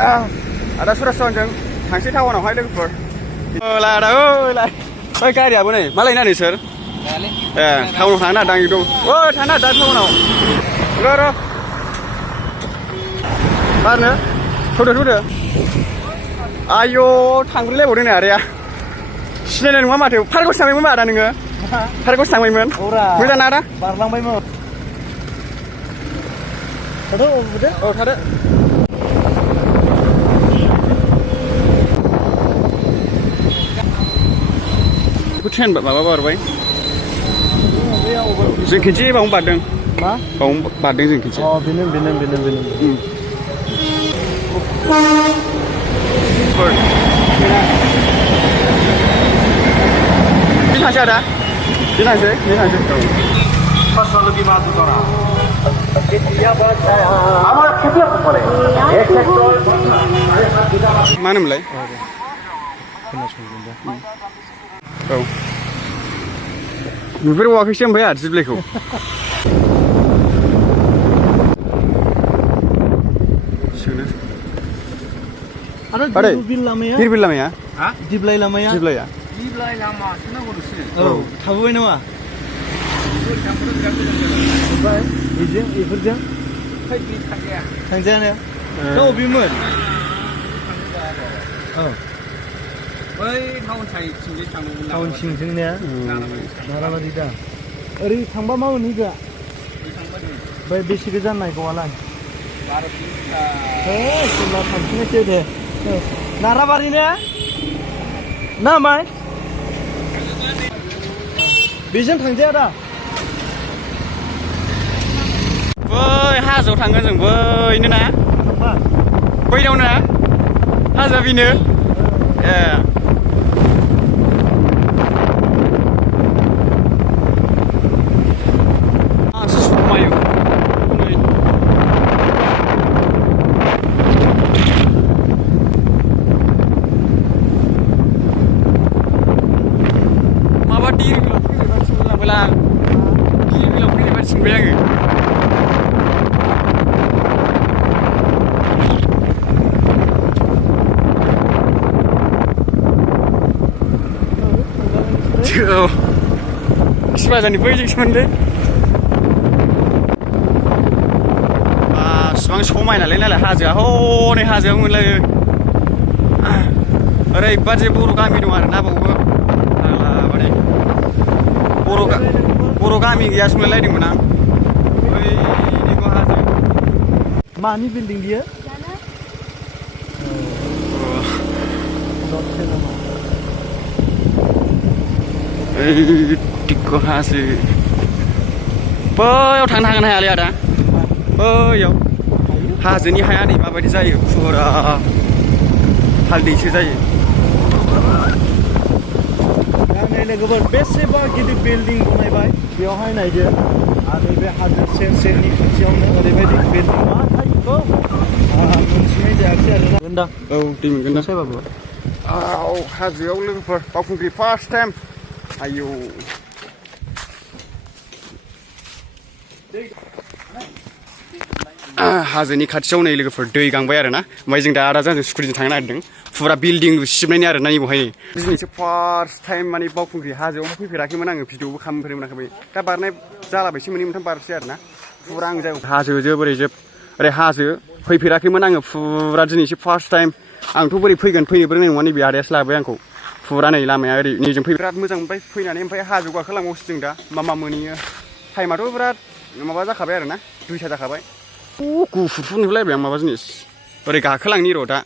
Ada surat-suratजों थांसै टाउनावहाय लोगोफोर लादा ओइ बै गारियाबो नै मा लायना नै सोर टाउनाव थांनो नागिरदां एकदम ओइ थांनो नागिरदां टाउनाव र' बारनो थ'दो आयौ थांब्रैलायबावदों नै आदाया सिनायनाय नङा माथो पार्कआवसो थांबायमोन आदा नोङो पार्कआवसो थांबायमोन मोजां ना आदा बारलांबायमोन थादो औ थादो ट्रेन माबा बारबाय जों खनसे बावनो बारदों मा बावनो बारदों जों खनसे बेनो थांसै आदा थांसै फसल बीमा दुकाना मा होनोमोनलाय औ नुफेरबावाखैसो ओमफ्राय आरो जिब्लाइखौ आरो बिरबिल लामाया दिब्लाइ लामाया दिब्लाइ लामासो नांगौल'सो औ थाबोबाय नामा ओमफ्राय बेफोरजों थांजायानो थ' अबेमोन औ बै टाउन साइडथिंजाय थांनांगौमोन टाउन सिंजों ने नाराबारि दा ओरै थांबा मा मोनहैगोन बै बेसे गोजान नायगौआलाय 12 किल'मिटार जेब्ला थांफिननोसै दे नाराबारि ने ना माय बेजों थांजाया दा बै हाजोआव थांगोन जों बैनो ना बैयाव ना हाजोआ बेनो Siapa बै जोंसोमोनलै इसिबां समायनालै नालाय हाजोआ हनै हाजोआव मोनलायो ओरैबादि बर' गामि दं आरो ना बावबो बर' गामि गैयासो मोनलायदोंमोन आं बैनिखौ हाजो मानि बिल्डिं बियो Tikko hasil, बैयाव थांनो हागोन हायालै आदा बैयाव हाजोनि हाया नै माबायदि जायो फुरा हालदैसो जायो नै लोगोफोर बेसेबा गिदिर बिल्डिं बनायबाय बेयावहाय नायदो आरो बे हाजो सेरनि खाथियावनो ओरैबायदि बिल्डिं मा थायो मोनथिनाय जायाखै आरोना मोनदां औ दै मोनगोन ना सायबाबो हाजोआव लोगोफोर बावखुंग्रि फार्स्ट टाइम आयौ हाजोनि खाथियाव नै लोगोफोर दै गांबाय आरो ना ओमफ्राय जों दा आदाजों स्कुटिजों थांनो नागिरदों फुरा बिल्डिं लुसिजोबनायनि आरो ना बेवहाय दिनैसो फार्स्ट टाइम माने बावखुंग्रि हाजोआव फैफेराखैमोन आङो भिडिअबो खालामफेरनो मोनाखै दा बारनाय जालाबायसो मोननै मोनथाम बारसै आरो ना फुरा आं जायगायाव हाजो जोब ओरै हाजो फैफेराखैमोन आङो फुरा दिनैसो फार्स्ट टाइम आंथ' बोरै फैनोबो रोंनाय नङा नैबे आदायासो लाबाय आंखौ फुरा नै लामाया ओरै नैजों फै बिराद मोजां मोनबाय फैनानै ओमफ्राय हाजो गाखोलांबावसो जों दा मा मोनहैयो टाइमाथ' बिराद माबा जाखाबाय आरो ना 2टा जाखाबाय गुफुरफुर नुलायबाय आं माबा जिनिस ओरै गाखोलांनि र' दा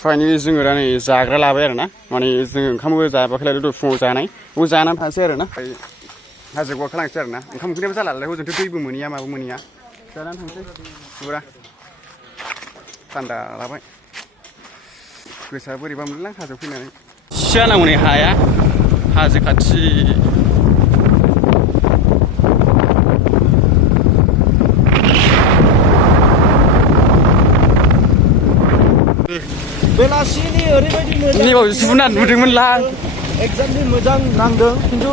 फाइनालि जोङो दा नै जाग्रा लाबाय आरो ना माने जोङो ओंखामबो जाबाखै दहाय फुङाव जानाय बेखौ जानानै थानोसै आरो ना हाजो गाखोलांसै आरो ना ओंखाम उखैनायबो जाला नालाय हजोंथ' दैबो मोनहैया माबो मोनहैया जानानै थांसै फुरा थान्दा लाबाय गोसोआ बोरैबा मोनलां हाजोआव फैनानै सियानांगौ नै हाया हाजो खाथि बेलासिनि ओरैबायदि मोजां निबाव जुनाद नुदोंमोनलां एक्जामनि मोजां नांदों खिन्थु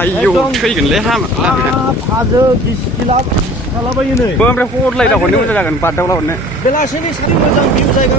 आयौ थैगोनलै लामाया हाजो गिसिगिला थालाबायो नै ओमफ्राय हर लाइटआव हरनो मोजां जागोन बारदावला हरनो बेलासिनि सारि मोजां भिउ जायगा